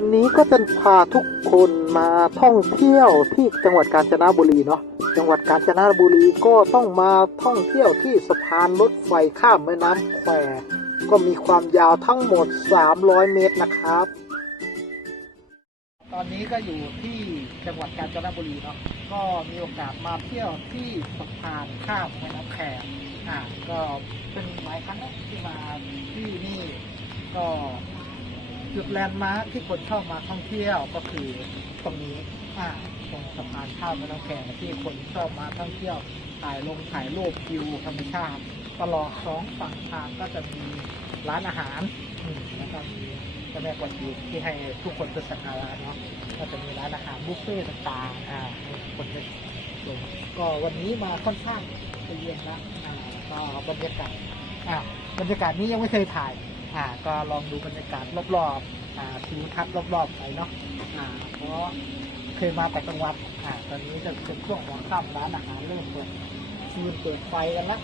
วันนี้ก็จะพาทุกคนมาท่องเที่ยวที่จังหวัดกาญจนบุรีเนาะจังหวัดกาญจนบุรีก็ต้องมาท่องเที่ยวที่สะพานรถไฟข้ามแม่น้ำแควก็มีความยาวทั้งหมด 300 เมตรนะครับ ตอนนี้ก็อยู่ที่จังหวัดกาญจนบุรีเนาะก็มีโอกาสมาเที่ยวที่สะพานข้ามแม่น้ำแควอ่าก็เป็นหลายครั้งที่มาที่นี่ก็ จุดแลนด์มาร์คที่คนชอบมาท่องเที่ยวก็คือตรงนี้อ่าตรงสะพานข้ามแม่น้ำแควที่คนชอบมาท่องเที่ยวถ่ายลงถ่ายรูปวิวธรรมชาติตลอดสองฝั่งทางก็จะมีร้านอาหารอืมแล้วก็มีเจ้าแม่กวนอิมที่ให้ทุกคนไปสักการะเนาะก็จะมีร้านอาหารบุฟเฟ่ต์ต่างๆอ่าให้คนได้ชมก็วันนี้มาค่อนข้างจะเย็นนะอ่าก็บรรยากาศอ่าบรรยากาศนี้ยังไม่เคยถ่าย อ่าก็ลองดูบรรยากาศรอบๆอ่าทิวทัศน์รอบๆไปเนาะอ่าเพราะเคยมาแต่จังหวัดอ่าตอนนี้จะเป็นช่วงของค่ำร้านอาหารเริ่มเปิดฟืนเปิดไฟกันละ